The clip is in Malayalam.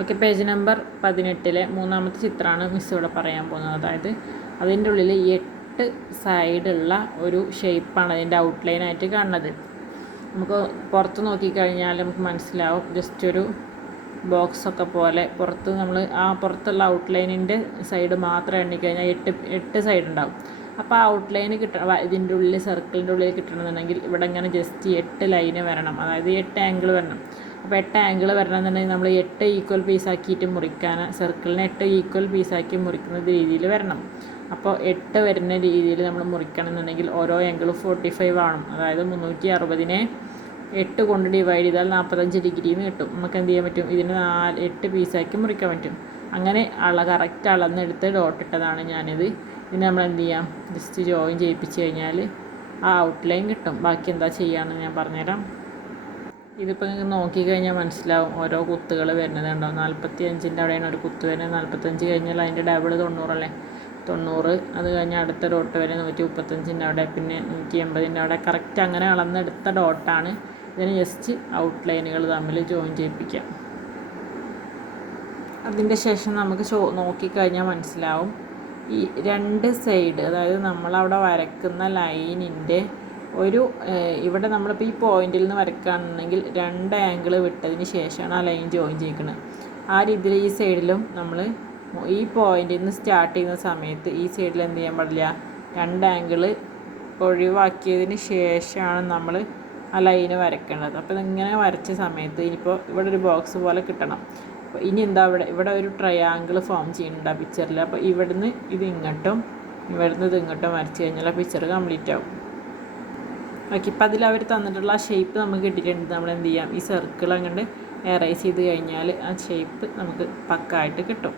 ഓക്കെ, പേജ് നമ്പർ 18 മൂന്നാമത്തെ ചിത്രമാണ് മിസ് ഇവിടെ പറയാൻ പോകുന്നത്. അതായത് അതിൻ്റെ ഉള്ളിൽ 8 സൈഡുള്ള ഒരു ഷേപ്പാണ് അതിൻ്റെ ഔട്ട്ലൈനായിട്ട് കാണുന്നത്. നമുക്ക് പുറത്ത് നോക്കിക്കഴിഞ്ഞാൽ നമുക്ക് മനസ്സിലാവും, ജസ്റ്റ് ഒരു ബോക്സൊക്കെ പോലെ പുറത്ത് നമ്മൾ ആ പുറത്തുള്ള ഔട്ട്ലൈനിൻ്റെ സൈഡ് മാത്രം എണ്ണിക്കഴിഞ്ഞാൽ 8 സൈഡ് ഉണ്ടാവും. അപ്പോൾ ആ ഔട്ട്ലൈന് ഇതിൻ്റെ ഉള്ളിൽ സർക്കിളിൻ്റെ ഉള്ളിൽ കിട്ടണമെന്നുണ്ടെങ്കിൽ ഇവിടെ ഇങ്ങനെ ജസ്റ്റ് 8 ലൈന് വരണം, അതായത് 8 ആംഗിൾ വരണം. അപ്പോൾ 8 ആംഗിൾ വരണമെന്നുണ്ടെങ്കിൽ നമ്മൾ 8 ഈക്വൽ പീസാക്കിയിട്ട് മുറിക്കാൻ, സർക്കിളിനെ 8 ഈക്വൽ പീസാക്കി മുറിക്കുന്ന രീതിയിൽ വരണം. അപ്പോൾ 8 വരുന്ന രീതിയിൽ നമ്മൾ മുറിക്കണമെന്നുണ്ടെങ്കിൽ ഓരോ ആംഗിളും 45 ആണ്. അതായത് 360നെ 8 കൊണ്ട് ഡിവൈഡ് ചെയ്താൽ 45 ഡിഗ്രിന്ന് കിട്ടും. നമുക്ക് എന്ത് ചെയ്യാൻ പറ്റും, ഇതിന് 8 പീസാക്കി മുറിക്കാൻ പറ്റും. അങ്ങനെ കറക്റ്റ് അളന്നെടുത്ത് ഡോട്ട് ഇട്ടതാണ് ഞാനിത്. ഇതിന് നമ്മൾ എന്ത് ചെയ്യാം, ജസ്റ്റ് ജോയിൻ ചെയ്യിപ്പിച്ച് കഴിഞ്ഞാൽ ആ ഔട്ട്ലൈൻ കിട്ടും. ബാക്കി എന്താ ചെയ്യാമെന്ന് ഞാൻ പറഞ്ഞുതരാം. ഇതിപ്പോൾ നിങ്ങൾക്ക് നോക്കിക്കഴിഞ്ഞാൽ മനസ്സിലാവും ഓരോ കുത്തുകൾ വരുന്നതുണ്ടാവും. 45ൻ്റെ അവിടെയാണ് ഒരു കുത്ത് വരുന്നത്. 45 കഴിഞ്ഞാൽ അതിൻ്റെ ഡബിൾ 90 അല്ലേ, 90. അത് കഴിഞ്ഞാൽ അടുത്ത ഡോട്ട് വരെ 135ൻ്റെ അവിടെ, പിന്നെ 180ൻ്റെ അവിടെ. കറക്റ്റ് അങ്ങനെ അളന്നെടുത്ത ഡോട്ടാണ്. ഇതിന് ജസ്റ്റ് ഔട്ട്ലൈനുകൾ തമ്മിൽ ജോയിൻ ചെയ്യിപ്പിക്കാം. അതിൻ്റെ ശേഷം നമുക്ക് നോക്കിക്കഴിഞ്ഞാൽ മനസ്സിലാവും ഈ 2 സൈഡ്, അതായത് നമ്മളവിടെ വരക്കുന്ന ലൈനിൻ്റെ ഒരു ഇവിടെ നമ്മളിപ്പോൾ ഈ പോയിന്റിൽ നിന്ന് വരക്കുകയാണെന്നുണ്ടെങ്കിൽ 2 ആംഗിൾ വിട്ടതിന് ശേഷമാണ് ആ ലൈൻ ജോയിൻ ചെയ്യിക്കുന്നത്. ആ രീതിയിൽ ഈ സൈഡിലും നമ്മൾ ഈ പോയിന്റിൽ നിന്ന് സ്റ്റാർട്ട് ചെയ്യുന്ന സമയത്ത് ഈ സൈഡിൽ എന്ത് ചെയ്യാൻ പാടില്ല, 2 ആംഗിൾ ഒഴിവാക്കിയതിന് ശേഷമാണ് നമ്മൾ ആ ലൈന് വരയ്ക്കേണ്ടത്. അപ്പോൾ ഇതിങ്ങനെ വരച്ച സമയത്ത് ഇനിയിപ്പോൾ ഇവിടെ ഒരു ബോക്സ് പോലെ കിട്ടണം. അപ്പോൾ ഇനി എന്താ ഇവിടെ ഒരു ട്രയാങ്കിൾ ഫോം ചെയ്യുന്നുണ്ട് ആ പിക്ചറിൽ. അപ്പോൾ ഇവിടുന്ന് ഇത് ഇങ്ങോട്ടും ഇവിടുന്ന് ഇത് ഇങ്ങോട്ടും വരച്ച് കഴിഞ്ഞാൽ ആ പിക്ചർ കംപ്ലീറ്റ് ആവും. ഓക്കെ, ഇപ്പം അതിൽ അവർ തന്നിട്ടുള്ള ആ ഷേപ്പ് നമുക്ക് കിട്ടിയിട്ടുണ്ട്. നമ്മൾ എന്ത് ചെയ്യാം, ഈ സർക്കിൾ അങ്ങോട്ട് എറേസ് ചെയ്ത് കഴിഞ്ഞാൽ ആ ഷേപ്പ് നമുക്ക് പക്കായിട്ട് കിട്ടും.